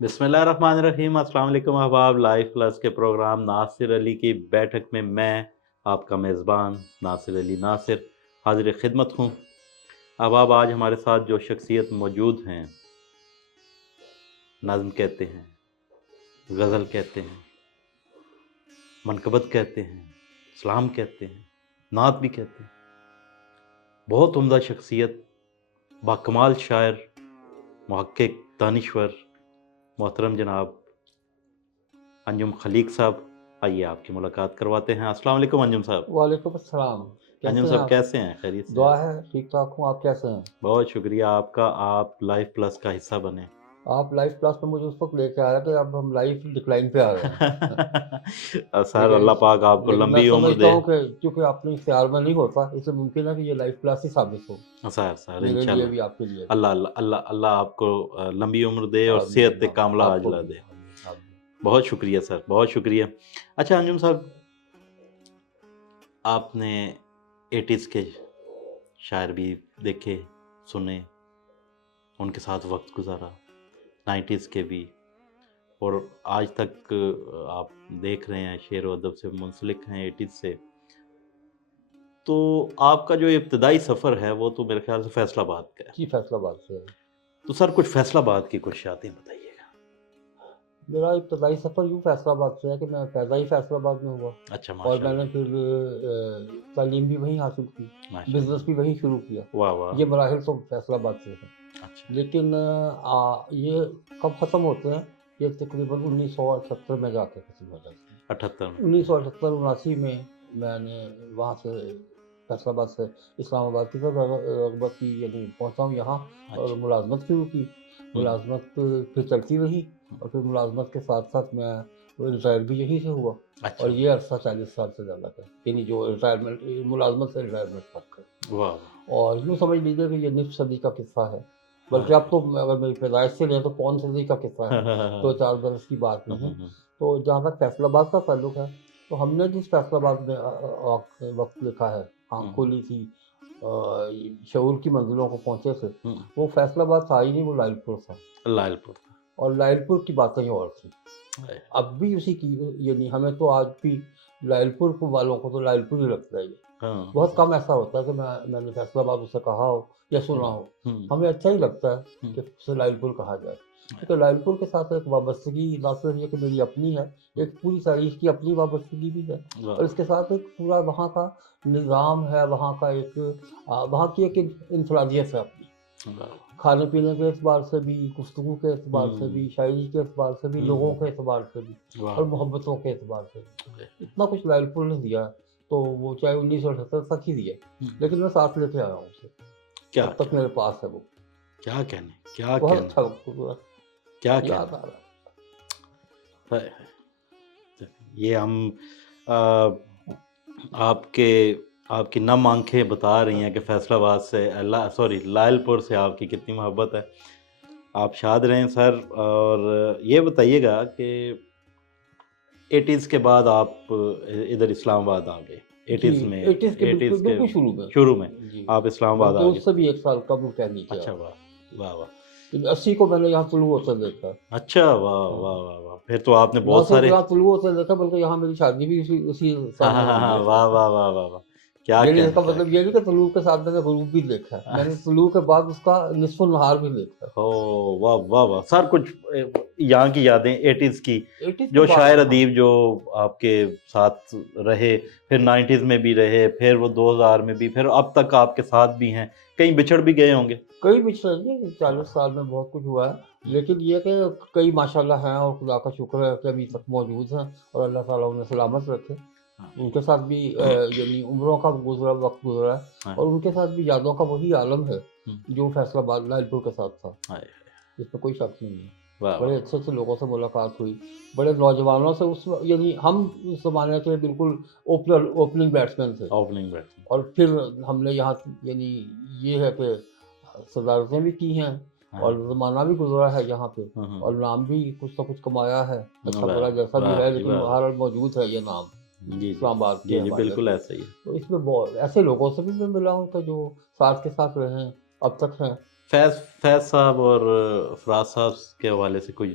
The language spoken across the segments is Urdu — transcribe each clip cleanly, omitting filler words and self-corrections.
بسم اللہ الرحمن الرحیم۔ السلام علیکم احباب، لائف پلس کے پروگرام ناصر علی کی بیٹھک میں آپ کا میزبان ناصر علی ناصر حاضر خدمت ہوں۔ احباب، آج ہمارے ساتھ جو شخصیت موجود ہیں، نظم کہتے ہیں، غزل کہتے ہیں، منقبت کہتے ہیں، اسلام کہتے ہیں، نعت بھی کہتے ہیں، بہت عمدہ شخصیت، باکمال شاعر، محقق، دانشور، محترم جناب انجم خلیق صاحب، آئیے آپ کی ملاقات کرواتے ہیں۔ السلام علیکم انجم صاحب۔ وعلیکم السلام۔ انجم صاحب کیسے ہیں؟ خیریت سے؟ دعا ہے ٹھیک ٹھاک ہوں، آپ کیسے ہیں؟ بہت شکریہ آپ کا، آپ لائف پلس کا حصہ بنے۔ آپ لائف پلس میں مجھے اس وقت لے کے آ رہا کہ اب ہم لائف ڈکلائن پہ آ رہے ہیں۔ سر اللہ پاک آپ کو لیکن میں لمبی عمر سمجھتا دے۔ ہوں کہ چونکہ اپنے اختیار میں نہیں ہوتا، اس سے ممکن ہے کہ یہ لائف پلس ہی ثابت ہو، سر میرے لیے انشاءاللہ بھی آپ کے لیے بھی۔ اللہ آپ کو لمبی عمر دے اور صحت کاملہ آپ کو عاجلہ بھی، دے۔ آپ بھی۔ بہت شکریہ سر، بہت شکریہ۔ اچھا انجم صاحب، آپ نے 80s کے شاعر بھی دیکھے، سنے، ان کے ساتھ وقت گزارا، 90s کے بھی، اور آج تک آپ دیکھ رہے ہیں شعر و ادب سے منسلک ہیں 80s سے۔ تو آپ کا جو ابتدائی سفر ہے وہ تو میرے خیال سے فیصل آباد کا ہے۔ جی، فیصل آباد سے ہے۔ تو سر کچھ فیصل آباد کی کچھ یادیں بتائیے گا۔ میرا ابتدائی سفر یوں فیصل آباد سے ہے کہ میں پیدا ہی فیصل آباد میں ہوا، اچھا، اور ماشاء میں نے اللہ، پھر تعلیم بھی وہیں حاصل کی، ماشاء بزنس بھی وہیں شروع کیا۔ اللہ، واہ واہ، یہ مراحل تو فیصل آباد سے ہیں، اچھا، لیکن یہ کب ختم ہوتے ہیں؟ یہ تقریباً 1978 میں جا کے ختم ہو جاتے ہیں۔ 78 میں، 1978-79 میں میں نے وہاں سے فیصل آباد سے اسلام آباد کی طرف رغبت کی، یعنی پہنچا ہوں یہاں اور ملازمت شروع کی۔ ملازمت پھر چلتی رہی، اور پھر ملازمت کے ساتھ ساتھ میں ریٹائر بھی یہیں سے ہوا، اچھا، اور یہ عرصہ 40 سال سے زیادہ کا، یعنی جو ریٹائرمنٹ ملازمت سے ریٹائرمنٹ تک کا، واہ، اور یوں سمجھ لیجیے کہ یہ نصف صدی کا قصہ ہے، بلکہ اب تو اگر میری پیدائش سے لیں تو پون صدی کا قصہ ہے، 2-4 برس کی بات نہیں۔ تو جہاں تک فیصل آباد کا تعلق ہے، تو ہم نے جس فیصل آباد میں وقت لکھا ہے، آنکھ کھولی تھی، شعور کی منزلوں کو پہنچے تھے، وہ فیصل آباد تھا ہی نہیں، وہ لائل پور تھا، لائل پور، اور لائل پور کی باتیں اور تھیں۔ اب بھی اسی کی، یعنی ہمیں تو آج بھی لائل پور والوں کو تو لائل پور ہی لگتا ہے۔ بہت کم ایسا ہوتا ہے کہ میں نے فیصل آباد اسے کہا ہو یا سنا ہو، ہمیں اچھا ہی لگتا ہے کہ اسے لائل پور کہا جائے، کیونکہ لائل پور کے ساتھ ایک وابستگی نہ صرف یہ کہ میری اپنی ہے، ایک پوری تاریخ کی اپنی وابستگی بھی ہے، اور اس کے ساتھ ایک پورا وہاں کا نظام ہے، وہاں کا ایک وہاں کی ایک انفرادیت ہے اپنی، کھانے پینے کے اعتبار سے بھی، گفتگو کے اعتبار سے بھی، شاعری کے اعتبار سے بھی، لوگوں کے اعتبار سے بھی، اور محبتوں کے اعتبار سے بھی، اتنا کچھ لائل پور نے دیا ہے، تو وہ چاہے 1978 تک ہی دیا، لیکن میں ساتھ لے کے آیا ہوں اسے، اب تک میرے پاس ہے وہ۔ کیا کہنے، کیا بہت کہنے، اچھا وقت گزرا، کیا یاد آ رہا ہے۔ یہ ہم آپ کی نم آنکھیں بتا رہی ہیں کہ فیصل آباد سے لائل پور سے آپ کی کتنی محبت ہے۔ آپ شاد رہیں سر، اور یہ بتائیے گا کہ 80s کے بعد آپ ادھر اسلام آباد آ گئے، 80s میں، 80s کے بالکل شروع میں آپ اسلام آباد آ اس گئے۔ سے بھی 1 سال قبل کہہ لیجیے۔ اچھا، واہ واہ واہ، 80 کو میں نے یہاں طلوع ہوتے دیکھا۔ اچھا، واہ واہ واہ واہ، پھر تو آپ نے بہت سارے، یہاں طلوع ہوتے دیکھا، بلکہ یہاں میری شادی بھی اسی سال میں ہوئی ہے۔ واہ واہ واہ واہ واہ، کیا یعنی اس کہنے، کا مطلب یہ نہیں کہ طلوع کے ساتھ میں نے غروب بھی دیکھا ہے، میں نے طلوع کے بعد اس کا نصف النہار بھی دیکھا ہے۔ او واہ واہ واہ سر، کچھ یہاں کی یادیں 80s کی، جو شاعر ادیب جو آپ کے ساتھ رہے، پھر 90s میں بھی رہے، پھر وہ 2000 میں بھی، پھر اب تک آپ کے ساتھ بھی ہیں، کہیں بچھڑ بھی گئے ہوں گے؟ کئی بچھڑے نہیں، 40 سال میں بہت کچھ ہوا ہے، لیکن یہ کہ کئی ماشاءاللہ ہیں، اور خدا کا شکر ہے کہ ابھی تک موجود ہیں، اور اللہ تعالیٰ انہیں سلامت رکھے۔ ان کے ساتھ بھی یعنی عمروں کا وقت گزرا ہے، اور ان کے ساتھ بھی یادوں کا وہی عالم ہے جو فیصل آباد لائل پور کے ساتھ تھا، اس میں کوئی شک نہیں ہے۔ بڑے اچھے اچھے لوگوں سے ملاقات ہوئی، بڑے نوجوانوں سے، یعنی ہم اس زمانے کے بالکل اوپننگ بیٹسمین تھے، اور پھر ہم نے یہاں یعنی یہ ہے کہ صدارتیں بھی کی ہیں، اور زمانہ بھی گزرا ہے یہاں پہ، اور نام بھی کچھ نہ کچھ کمایا ہے، اچھا برا جیسا بھی ہے، لیکن بہرحال موجود ہے یہ نام اسلام آباد کے۔ جی بالکل ایسا ہی ہے۔ تو اس میں بہت ایسے لوگوں سے بھی میں ملا ہوں کہ جو ساتھ کے ساتھ رہے ہیں، اب تک ہیں۔ فیض صاحب اور فراز صاحب کے حوالے سے کوئی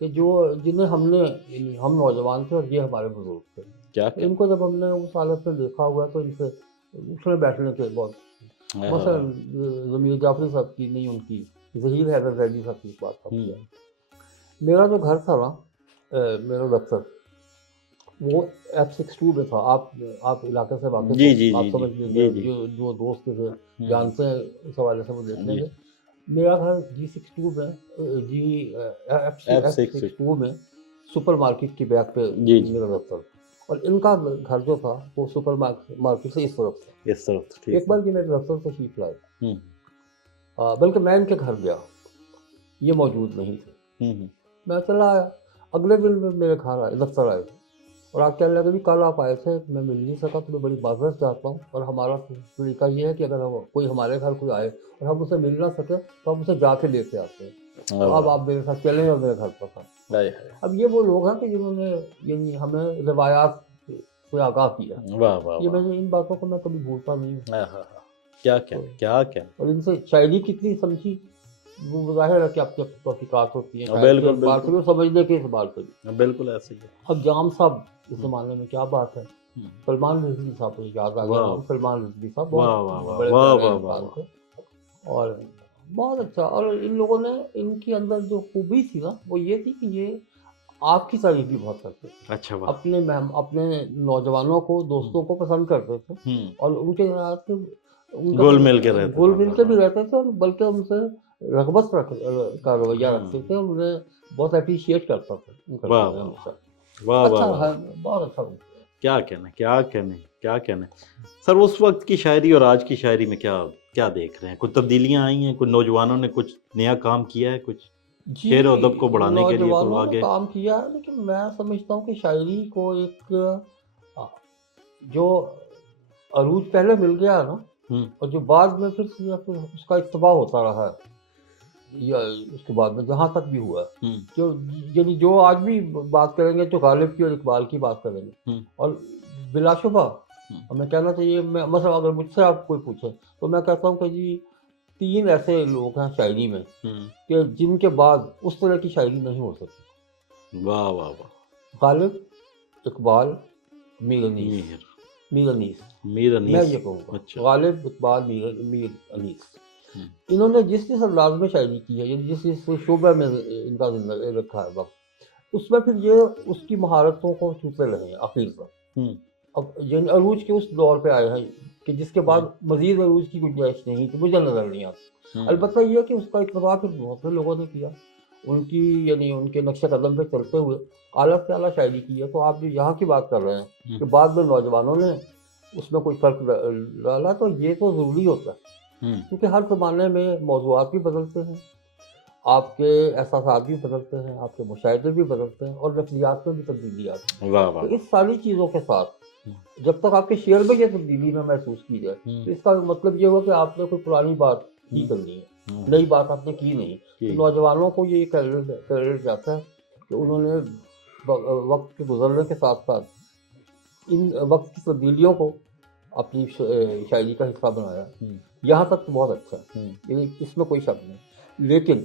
کہ جو جنہیں ہم نے یعنی ہم نوجوان تھے اور یہ ہمارے بزرگ تھے، کیا ان کو جب ہم نے اس حالت میں دیکھا ہوا تو ان سے اٹھنے بیٹھنے کے بہت مثلا ضمیر جعفری صاحب کی نہیں، ان کی ظہیر حیدر زیدی صاحب کی بات کا کیا۔ میرا جو گھر تھا نا، میرا دفتر وہ F62 میں تھا۔ آپ علاقے سے واقف ہو، آپ سمجھ لیجیے، جو دوست تھے جانتے ہیں اس حوالے سے وہ دیکھ لیں گے۔ میرا گھر G62 میں F62 میں سپر مارکیٹ کی بیک پہ میرا دفتر، اور ان کا گھر جو تھا وہ سپر مارکیٹ سے اس طرف تھا۔ ایک بار کہ میرے دفتر سے تشریف لائے، بلکہ میں ان کے گھر گیا، یہ موجود نہیں تھے، میں چلا آیا۔ اگلے دن میرے گھر آئے، دفتر آئے، اور آپ کہنے لگے بھی کل آپ آئے تھے، میں مل نہیں سکا، تو میں بڑی معذرت چاہتا ہوں، اور ہمارا طریقہ یہ ہے کہ اگر کوئی ہمارے گھر کوئی آئے اور ہم اسے مل نہ سکے تو ہم اسے جا کے لے کے آتے ہیں، اب آپ میرے ساتھ چلیں اور میرے گھر پر آئیں۔ اب یہ وہ لوگ ہیں کہ جنہوں نے یعنی ہمیں روایات سے آگاہ کیا، یہ میں ان باتوں کو میں کبھی بھولتا نہیں ہوں۔ کیا اور ان سے شاعری کتنی سمجھی، وہ ظاہر ہے کہ آپ کی توفیقات ہوتی ہیں، بالکل سمجھنے کے اعتبار سے بھی بالکل ایسے ہی ہے۔ اب جام صاحب اس زمانے میں کیا بات ہے، سلمان رضوی صاحب مجھے یاد آ گیا، سلمان رضوی صاحب بہت بڑے انسان تھے اور بہت اچھا۔ اور ان لوگوں نے، ان کے اندر جو خوبی تھی نا وہ یہ تھی کہ یہ آپ کی تعریف بھی بہت کرتے تھے، اچھا، اپنے نوجوانوں کو، دوستوں کو پسند کرتے تھے، اور ان کے ساتھ گول مل کے بھی رہتے تھے، اور بلکہ ان سے رغبت کا رویہ رکھتے تھے، اور انہیں بہت اپریشیٹ کرتا تھا۔ بہت اچھا۔ کیا کہنے سر، اس وقت کی شاعری اور آج کی شاعری میں کیا دیکھ رہے ہیں؟ کچھ تبدیلیاں آئی ہیں؟ کچھ نوجوانوں نے کچھ نیا کام کیا ہے؟ کچھ شعر و ادب کو بڑھانے کے لیے نوجوانوں نے کام کیا ہے، لیکن میں سمجھتا ہوں کہ شاعری کو ایک جو عروج پہلے مل گیا ہے نا، اور جو بعد میں پھر اس کا اتباع ہوتا رہا ہے، یا اس کے بعد میں جہاں تک بھی ہوا ہے، یعنی جو آج بھی بات کریں گے تو غالب کی اور اقبال کی بات کریں گے، اور بلا شبہ ہمیں کہنا چاہیے، مثلا اگر مجھ سے آپ کوئی پوچھے تو میں کہتا ہوں کہ جی 3 ایسے لوگ ہیں شاعری میں کہ جن کے بعد اس طرح کی شاعری نہیں ہو سکتی۔ واہ واہ واہ۔ غالب، اقبال، میر انیس، میں یہ کہوں گا، غالب، اقبال، میر انیس، انہوں نے جس انداز میں شاعری کی ہے، یعنی جس شعبہ میں ان کا زندگی رکھا ہے وقت، اس میں پھر یہ اس کی مہارتوں کو چھوتے رہے ہیں آخر تک۔ اب یعنی عروج کے اس دور پہ آئے ہیں کہ جس کے بعد مزید عروج کی گنجائش نہیں تھی، مجھے نظر نہیں آتی۔ البتہ یہ کہ اس کا اتباع پھر بہت سے لوگوں نے کیا، ان کی یعنی ان کے نقش قدم پہ چلتے ہوئے اعلیٰ سے اعلیٰ شاعری کی ہے۔ تو آپ جو یہاں کی بات کر رہے ہیں کہ بعد میں نوجوانوں نے اس میں کوئی فرق ڈالا، تو یہ تو ضروری ہوتا ہے، کیونکہ ہر زمانے میں موضوعات بھی بدلتے ہیں، آپ کے احساسات بھی بدلتے ہیں، آپ کے مشاہدے بھی بدلتے ہیں، اور نفسیات میں بھی تبدیلی آتی ہے۔ تو اس ساری چیزوں کے ساتھ جب تک آپ کے شعر میں یہ تبدیلی نہ محسوس کی جائے، تو اس کا مطلب یہ ہوا کہ آپ نے کوئی پرانی بات ہی کرنی ہے، نئی بات آپ نے کی نہیں۔ تو نوجوانوں کو یہ کریڈٹ جاتا ہے کہ انہوں نے وقت کے گزرنے کے ساتھ ساتھ ان وقت کی تبدیلیوں کو اپنی شاعری کا حصہ بنایا۔ یہاں تک تو بہت اچھا ہے، یعنی اس میں کوئی شک نہیں۔ لیکن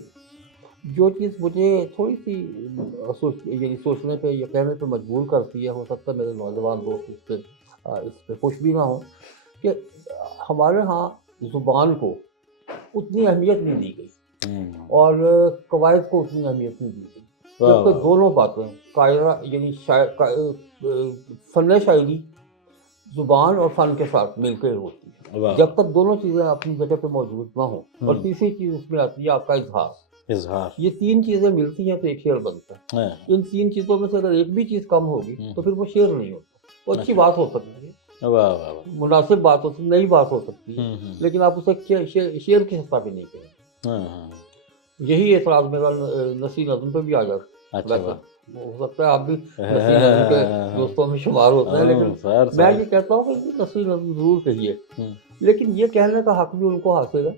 جو چیز مجھے تھوڑی سی یعنی سوچنے پہ یا کہنے پہ مجبور کرتی ہے، ہو سکتا ہے میرے نوجوان دوست اس پہ خوش بھی نہ ہوں، کہ ہمارے ہاں زبان کو اتنی اہمیت نہیں دی گئی اور قواعد کو اتنی اہمیت نہیں دی گئی، جبکہ دونوں باتیں قاعدہ یعنی فن شاعری زبان اور فن کے ساتھ مل کے ہوتی ہے۔ جب تک دونوں چیزیں اپنی جگہ پہ موجود نہ ہوں، اور تیسری چیز اس میں آتی ہے آپ کا اظہار، یہ 3 چیزیں ملتی ہیں تو ایک شعر بنتا ہے۔ ان 3 چیزوں میں سے اگر ایک بھی چیز کم ہوگی تو پھر وہ شعر نہیں ہوتا۔ وہ اچھی بات ہو سکتی ہے، مناسب بات ہو سکتی، نئی بات ہو سکتی ہے، لیکن آپ اسے شعر کی سطح پہ نہیں کہیں۔ یہی اعتراض میرا نثری نظم پہ بھی آ جاتا ہے۔ ہو سکتا ہے آپ بھی نثری نظم کے دوستوں میں شمار ہوتے ہیں، لیکن میں یہ کہتا ہوں کہ نثری نظم ضرور کہیے، لیکن یہ کہنے کا حق بھی ان کو حاصل ہے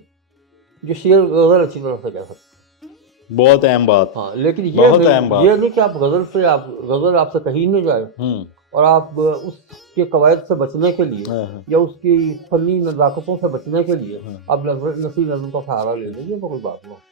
جو شعر غزل اچھی طرح سے کہہ سکتے۔ بہت اہم بات۔ ہاں، لیکن یہ نہیں کہ آپ غزل آپ سے کہیں نہ جائے، اور آپ اس کے قواعد سے بچنے کے لیے یا اس کی فنی نزاکتوں سے بچنے کے لیے آپ نثری نظم کا سہارا لے لیں، یہ کوئی بات نہیں۔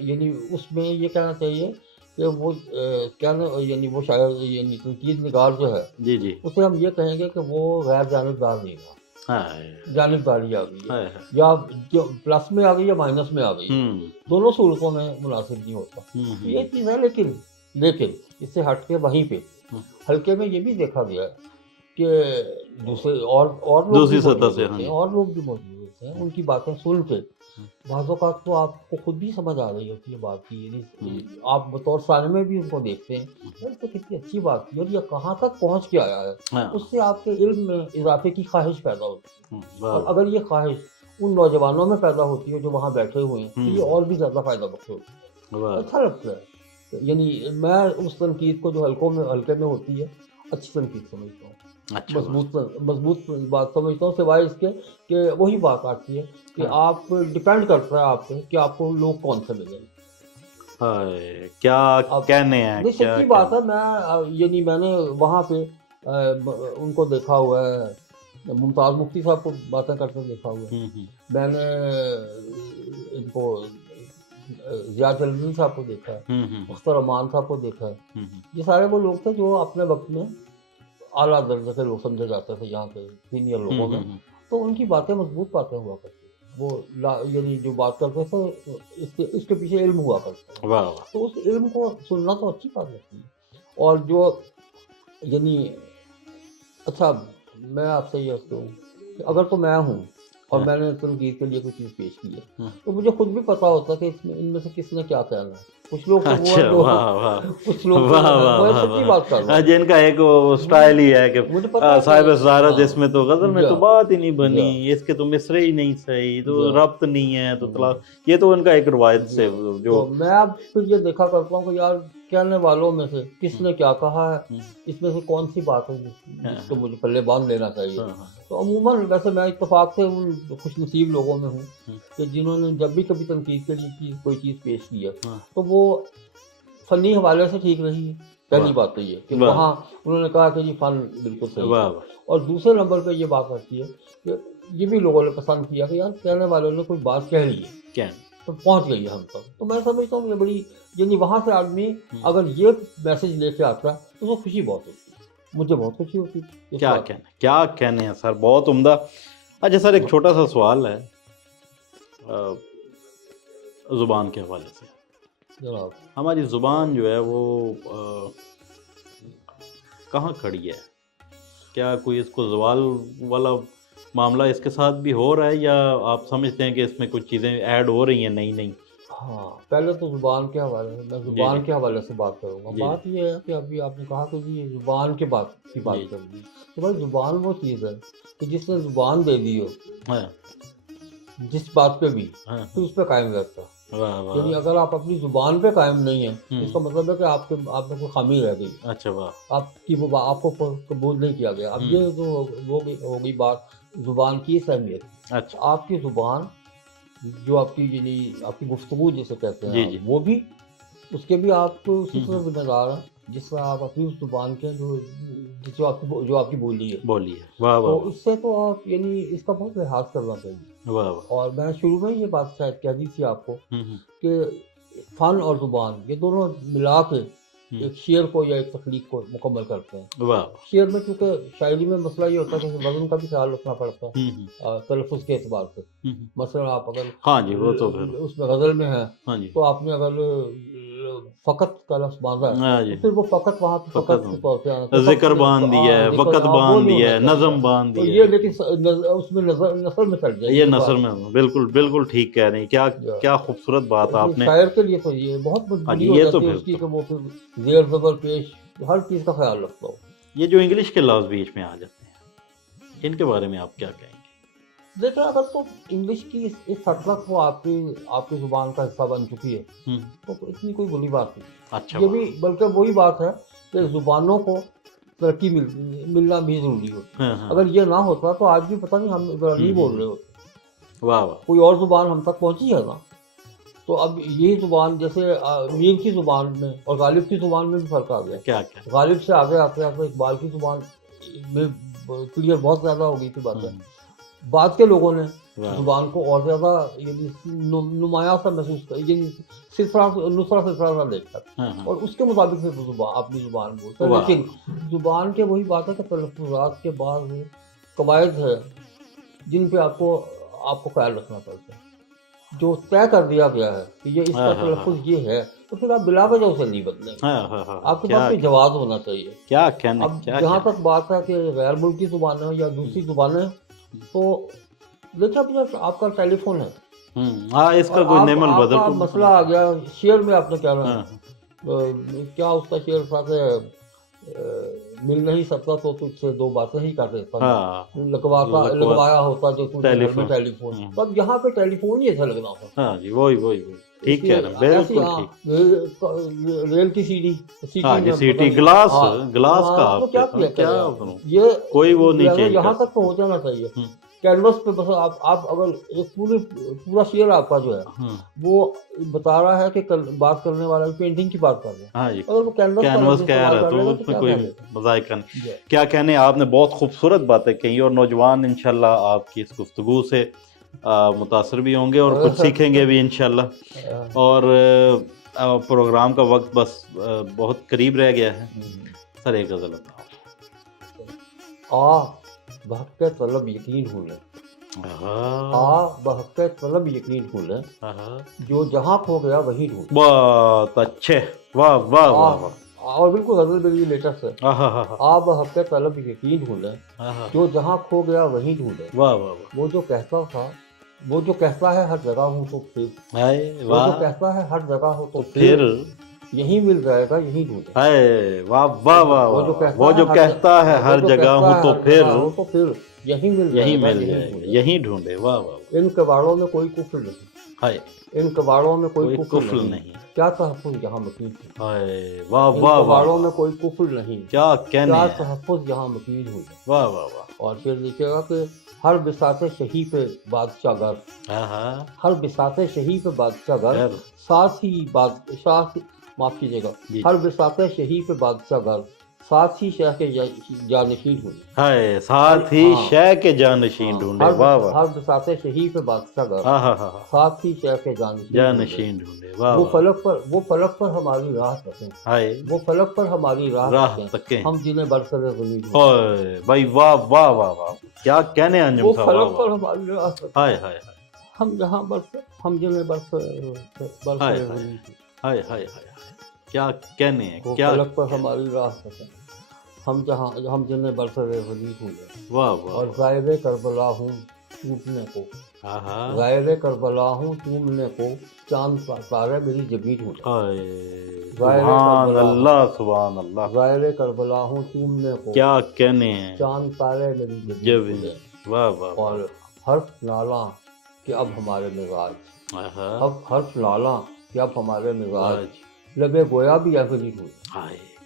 یعنی اس میں یہ کہنا چاہیے کہ وہ کہنا یعنی وہ شاعر یعنی تنقید نگار جو ہے جی جی اسے ہم یہ کہیں گے کہ وہ غیر جانبدار نہیں رہا، جانبداری آ گئی ہے، یا جو پلس میں آ گئی یا مائنس میں آ گئی ہے، دونوں صورتوں میں مناسب نہیں ہوتا، یہ چیز ہے۔ لیکن اس سے ہٹ کے وہیں پہ ہلکے میں یہ بھی دیکھا گیا ہے کہ دوسرے اور لوگ دوسری سطح سے اور لوگ بھی موجود ہوتے ہیں، ان کی باتیں سن کے بعض اوقات تو آپ کو خود بھی سمجھ آ رہی ہوتی ہے بات کی، یعنی آپ بطور سامنے میں بھی ان کو دیکھتے ہیں یار تو کتنی اچھی بات کی اور یہ کہاں تک پہنچ کے آیا ہے، اس سے آپ کے علم میں اضافے کی خواہش پیدا ہوتی ہے، اور اگر یہ خواہش ان نوجوانوں میں پیدا ہوتی ہے جو وہاں بیٹھے ہوئے ہیں تو یہ اور بھی زیادہ فائدہ بخش ہوتی ہے، اچھا لگتا ہے۔ یعنی میں اس تنقید کو جو ہلکے میں ہوتی ہے اچھی تنقید سمجھتا ہوں، مضبوط بات سمجھتا ہوں، سوائے اس کے کہ وہی بات آتی ہے کہ آپ ڈپینڈ کرتا ہے آپ پہ کہ آپ کو لوگ کون سے ملیں، کیا کہنے ہیں۔ نہیں سچی بات ہے، میں نے وہاں پہ ان کو دیکھا ہوا ہے، ممتاز مفتی صاحب کو باتیں کرتے دیکھا ہوا ہے، میں نے ان کو ضیاء جلوی صاحب کو دیکھا ہے، مختار امان صاحب کو دیکھا ہے، یہ سارے وہ لوگ تھے جو اپنے وقت میں اعلیٰ درجے کے لوگ سمجھے جاتے تھے یہاں پہ سینئر لوگوں میں، تو ان کی باتیں مضبوط باتیں ہوا کرتی، وہ یعنی جو بات کرتے تھے اس کے پیچھے علم ہوا کرتا ہے، تو اس علم کو سننا تو اچھی بات لگتی ہے۔ اور جو یعنی اچھا میں آپ سے یہ کہوں کہ اگر تو میں ہوں اور میں نے تنقید کے لیے کوئی چیز پیش کی ہے تو مجھے خود بھی پتا ہوتا کہ ان میں سے کس نے کیا کہنا ہے، کچھ لوگ تو وہ ہیں کچھ لوگ سچی بات کر رہا ہوں جن کا ایک سٹائل ہی ہے کہ صاحب زارت اس میں تو غزل میں تو بات ہی نہیں بنی، اس کے تو مصرے ہی نہیں صحیح، تو ربط نہیں ہے، تو طلاق، یہ تو ان کا ایک روایت سے جو میں اب پھر یہ دیکھا کرتا ہوں کہ یار کہنے والوں میں سے کس نے کیا کہا ہے، اس میں سے کون سی بات ہے جس کو مجھے پلے باندھ لینا چاہیے۔ تو عموماً ویسے میں اتفاق سے ان خوش نصیب لوگوں میں ہوں کہ جنہوں نے جب بھی کبھی تنقید کے لیے کوئی چیز پیش کی ہے تو وہ فنی حوالے سے ٹھیک رہی ہے، پہلی بات تو یہ کہ وہاں انہوں نے کہا کہ جی فن بالکل صحیح ہے، اور دوسرے نمبر پہ یہ بات آتی ہے کہ یہ بھی لوگوں نے پسند کیا کہ یار کہنے والوں نے کوئی بات کہہ لی ہے تو پہنچ گئی ہے ہم تک، تو میں سمجھتا ہوں یہ بڑی یعنی وہاں سے آدمی اگر یہ میسج لے کے آتا ہے تو وہ خوشی بہت ہوتی ہے، مجھے بہت خوشی ہوتی ہے۔ کیا کہنے ہیں سر، بہت عمدہ۔ اچھا سر ایک چھوٹا سا سوال ہے زبان کے حوالے سے، جناب ہماری زبان جو ہے وہ کہاں کھڑی ہے؟ کیا کوئی اس کو زوال والا معاملہ اس کے ساتھ بھی ہو رہا ہے، یا آپ سمجھتے ہیں کہ اس میں کچھ چیزیں ایڈ ہو رہی ہیں نئی؟ ہاں پہلے تو زبان کے حوالے سے میں زبان کے حوالے سے بات کروں گا۔ بات یہ ہے کہ ابھی آپ نے کہا کہ جی زبان کی بات کریں گی، تو بھائی زبان وہ چیز ہے کہ جس نے زبان دے دی ہو جس بات پہ بھی تو اس پہ قائم رہتا ہے، یعنی اگر آپ اپنی زبان پہ قائم نہیں ہیں اس کا مطلب ہے کہ آپ میں کوئی خامی رہ گئی، اچھا آپ کو قبول نہیں کیا گیا۔ اب یہ جو ہو گئی بات زبان کی اہمیت، آپ کی زبان جو آپ کی یعنی آپ کی گفتگو جسے کہتے ہیں وہ بھی اس کے بھی آپ کو اسی طرح ذمہ دار ہیں جس طرح آپ اپنی اس زبان کے جو آپ کی بولی ہے، تو اس سے تو آپ یعنی اس کا بہت لحاظ کرنا چاہیے۔ اور میں شروع میں یہ بات شاید کہہ دی تھی آپ کو کہ فن اور زبان یہ دونوں ملا کے ایک شعر کو یا ایک تخلیق کو مکمل کرتے ہیں۔ شعر میں چونکہ شاعری میں مسئلہ یہ ہوتا ہے کہ وزن کا بھی خیال رکھنا پڑتا ہے تلفظ کے اعتبار سے، مثلا آپ اگر اس میں غزل میں ہے تو آپ نے اگر فقط کا لفظ باندھا ہے تو پھر وہ فقط وہاں پہ فقط کے طور پہ ذکر باندھ دیا ہے، وقت باندھ دیا ہے، نظم باندھ دیا ہے، یہ لیکن اس میں نثر میں چڑھ جائے، یہ نثر میں بالکل ٹھیک کہہ رہے ہیں۔ کیا خوبصورت بات آپ نے، شاعر کے لیے تو یہ بہت مجبوری ہو جاتی ہے اس کی کہ وہ پھر زیر زبر پیش ہر چیز کا خیال رکھتا ہو۔ یہ جو انگلش کے لفظ بیچ میں آ جاتے ہیں ان کے بارے میں آپ کیا کہیں گے؟ دیکھیں اگر تو انگلش کی اس حد تک وہ آپ کی زبان کا حصہ بن چکی ہے تو اتنی کوئی بری بات نہیں۔ اچھا یہ بھی بلکہ وہی بات ہے کہ زبانوں کو ترقی ملنا بھی ضروری ہوتی ہے، اگر یہ نہ ہوتا تو آج بھی پتہ نہیں ہم عبرانی بول رہے ہوتے، کوئی اور زبان ہم تک پہنچی ہے نا۔ تو اب یہی زبان جیسے میر کی زبان میں اور غالب کی زبان میں بھی فرق آ گیا، غالب سے آگے آتے آتے اقبال کی زبان میں کلیئر بہت زیادہ ہو گئی تھی باتیں، بعد کے لوگوں نے زبان کو اور زیادہ یعنی نمایاں سا محسوس کر، یعنی نصرہ دیکھتا اور اس کے مطابق پھر زبان اپنی زبان بولتا ہے. لیکن زبان کے وہی بات ہے کہ تلفظات کے بعض قواعد ہے جن پہ آپ کو خیال رکھنا پڑتا ہے، جو طے کر دیا گیا ہے کہ یہ اس کا تلفظ یہ ہے، تو پھر آپ بلا وجہ اسے نہیں بدلیں گے. آپ کے پاس کوئی جواز ہونا چاہیے. کیا کہنے اب جہاں تک بات ہے کہ غیر ملکی زبانیں یا دوسری زبانیں، تو دیکھیں آپ کا ٹیلی فون ہے، اس کا کوئی نعم البدل آپ کا مسئلہ آ گیا شعر میں، آپ نے کیا کیا اس کا شعر تھا کہ مل نہیں سکتا تو تجھ سے دو باتیں ہی کر دیتا، لگوایا ہوتا جو ٹیلی فون. تو اب یہاں پہ ٹیلی فون ہی ایسا لگنا تھا. ہاں جی وہی ٹھیک کہہ رہے ہیں، بالکل ٹھیک. ریل کی سیٹی گلاس کا کیا یہ کوئی وہ نہیں چینج، یہاں تک پہنچ جانا چاہیے. کینوس پہ بس آپ اگر ایک پورا شعر آپ کا جو ہے وہ بتا رہا ہے کہ بات کرنے والا پینٹنگ کی بات کر رہا ہے، اگر وہ کینوس کہہ رہا ہے تو اس میں کوئی مذائقہ نہیں. کیا کہنے، آپ نے بہت خوبصورت باتیں کہی اور نوجوان انشاءاللہ آپ کی اس گفتگو سے متاثر بھی ہوں گے اور کچھ سیکھیں گے بھی انشاءاللہ. اور پروگرام کا وقت بس بہت قریب رہ گیا ہے. سر ایک غزل بحق طلب یقین ہو لے، بحق طلب یقین ہو لے، جو جہاں کھو گیا وہیں ڈھونڈ. بہت اچھے، واہ واہ واہ. اور بالکل غزل میری لیٹسٹ ہے. بحق طلب یقین ہو لے، جو جہاں کھو گیا وہیں ڈھونڈے. واہ واہ. وہ جو کہتا تھا، وہ جو کہتا ہے ہر جگہ ہوں تو پھر، وہ جو کہتا ہے ہر جگہ ہو تو پھر یہی مل جائے گا یہی ڈھونڈے. واہ واہ واہ. وہ جو کہتا ہے ہر جگہ ہوں تو پھر یہی مل جائے گا یہی ڈھونڈے. واہ واہ. ان کباڑوں میں کوئی کفر نہیں، ان کباڑوں میں کوئی کفر نہیں، کیا تحفظ یہاں مقیم ہے. واہ ان واہ. کباڑوں میں کوئی کفر نہیں، کیا کہنے، کیا تحفظ یہاں مقیم ہو. واہ واہ واہ. اور پھر دیکھیے گا کہ ہر بساط شہی پہ بادشاہ گر، ہر بساط شہی پہ بادشاہ گر، ساتھ ہی معاف کیجیے گا، ہر بساط شہی پہ بادشاہ گر، ساتھ ہی شہ کے جانشین ہوئے. ساتھ ہی شہ کے جانشین ڈھونڈے. واہ واہ. ہر بساط شہی پہ بادشاہ گر، ساتھ ہی شہ کے جانشین ڈھونڈے. وہ فلک پر ہماری راہ تکیں، وہ فلک پر ہماری راہ تکیں، ہم جنہیں برسر زمین. بھائی واہ واہ واہ واہ. کیا کہنے انجم وہ صاحب. فلک پر ہماری راہ تکیں، ہائے ہائے ہم جہاں ہم جنہیں برسر زمین. ہائے ہائے ہائے. کیا کہنے ہیں، وہ کیا فلک پر ہماری راہ تکیں، ہم جنہیں برسر زمین ہوں گے. واہ واہ. اور ظاہر کربلا ہوں ٹوٹنے کو، ظاہر کربلا ہوں ٹوٹنے کو، چاند تارے میری جبین ہو جائے. سبحان اللہ سبحان اللہ. ظاہر کربلا ہوں ٹوٹنے کو، کیا کہنے ہیں، چاند تارے میری جبین ہو جائے. واہ واہ. اور حرف نالاں کہ اب ہمارے مزاج، اب حرف نالاں کہ اب ہمارے مزاج، لبے گویا بھی ایسے ہو.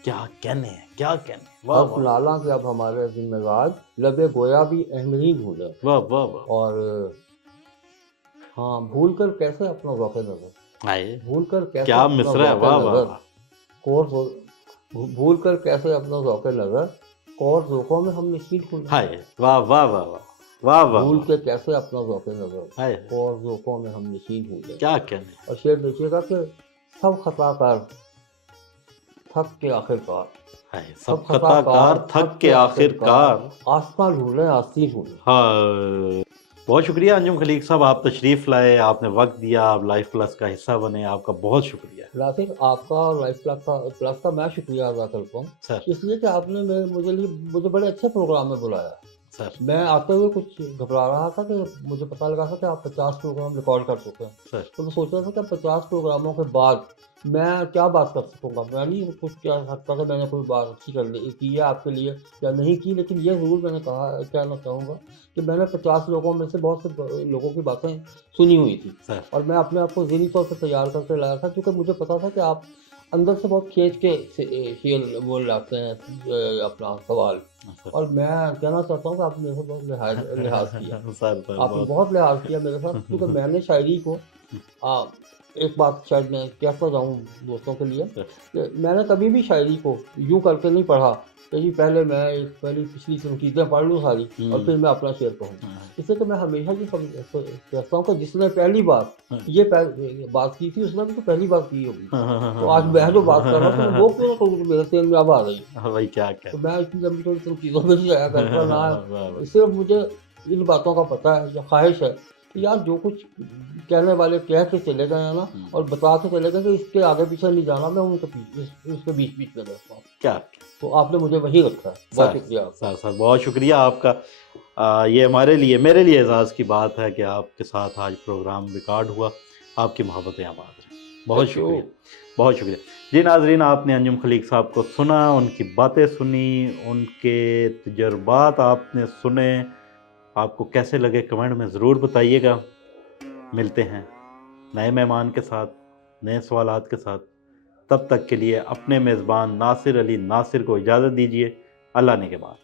کیا کہنے ہیں، کیا کہنے. حرف نالاں کہ اب ہمارے مزاج، لبے گویا بھی احمرین ہو جائے. واہ واہ واہ. اور ہاں بھول کر کیسے اپنا ذوق نظر، بھول کر کیسے کیا مصرع ہے. واہ واہ. کورس بھول کر کیسے اپنا ذوق نظر، اور ذوقوں میں ہم نشین ہو جائے. واہ واہ واہ واہ. واہ واہ. بھول کے کیسے اپنا ذوق نظر، اور ذوقوں میں ہم نشین ہو جائے. کیا کہنے. اور شعر دیکھیے گا کہ سب خطا کار تھک کے آخر کار، سب خطا کار تھک کے آخر کار، آسمان ڈھونڈے آستین ڈھونڈے. بہت شکریہ انجم خلیق صاحب، آپ تشریف لائے، آپ نے وقت دیا، آپ لائف پلس کا حصہ بنے، آپ کا بہت شکریہ. ناصر آپ کا اور لائف پلس کا میں شکریہ ادا کرتا ہوں سر، اس لیے کہ آپ نے مجھے بڑے اچھے پروگرام میں بلایا. سر میں آتے ہوئے کچھ گھبرا رہا تھا کہ مجھے پتہ لگا تھا کہ آپ 50 پروگرام ریکارڈ کر چکے ہیں. سر تو میں سوچ رہا تھا کہ 50 پروگراموں کے بعد میں کیا بات کر سکوں گا. میں نہیں کچھ کہہ سکتا کہ میں نے کوئی بات اچھی کی ہے آپ کے لیے یا نہیں کی، لیکن یہ ضرور میں نے کہنا چاہوں گا کہ میں نے 50 لوگوں میں سے بہت سے لوگوں کی باتیں سنی ہوئی تھی، اور میں اپنے آپ کو ذہنی طور سے تیار کر کے لایا تھا، کیونکہ مجھے پتا تھا کہ آپ اندر سے بہت کھینچ کے شعر وہ لاتے ہیں اپنا سوال. اور میں کہنا چاہتا ہوں کہ آپ نے میرے سے بہت لحاظ کیا، آپ نے بہت لحاظ کیا میرے ساتھ، کیونکہ میں نے شاعری کو ایک بات شاید میں کہتا جاؤں دوستوں کے لیے کہ میں نے کبھی بھی شاعری کو یوں کر کے نہیں پڑھا کہ جی پہلے میں پہلی پچھلی تنقیدیں پڑھ لوں ساری اور پھر میں اپنا شعر کہوں. اس لیے کہ میں ہمیشہ یہ کہتا ہوں کہ جس نے پہلی بار یہ بات کی تھی اس نے بھی تو پہلی بار کی ہوگی. تو آج میں جو بات کر رہا ہوں وہ کیوں نہ کہوں کہ میرے ذہن میں اب آ رہی ہے. تو میں اتنی لمبی تھوڑی تنقیدوں میں نہیں جایا کرتا نہ صرف مجھے ان باتوں کا پتہ ہے, جو خواہش ہے کہ یار جو کچھ کہنے والے کہہ کے چلے گئے ہیں نا اور بتا کے چلے گئے کہ اس کے آگے پیچھے نہیں جانا, میں ان کے اس کے بیچ میں رہتا ہوں. کیا تو آپ نے مجھے وہی رکھا ہے. بہت شکریہ سر, بہت شکریہ آپ کا. یہ میرے لیے اعزاز کی بات ہے کہ آپ کے ساتھ آج پروگرام ریکارڈ ہوا. آپ کی محبتیں آباد رہیں. بہت شکریہ, بہت شکریہ. جی ناظرین, آپ نے انجم خلیق صاحب کو سنا, ان کی باتیں سنی, ان کے تجربات آپ نے سنے. آپ کو کیسے لگے کمنٹ میں ضرور بتائیے گا. ملتے ہیں نئے مہمان کے ساتھ, نئے سوالات کے ساتھ. تب تک کے لیے اپنے میزبان ناصر علی ناصر کو اجازت دیجیے. اللہ نے کے بعد.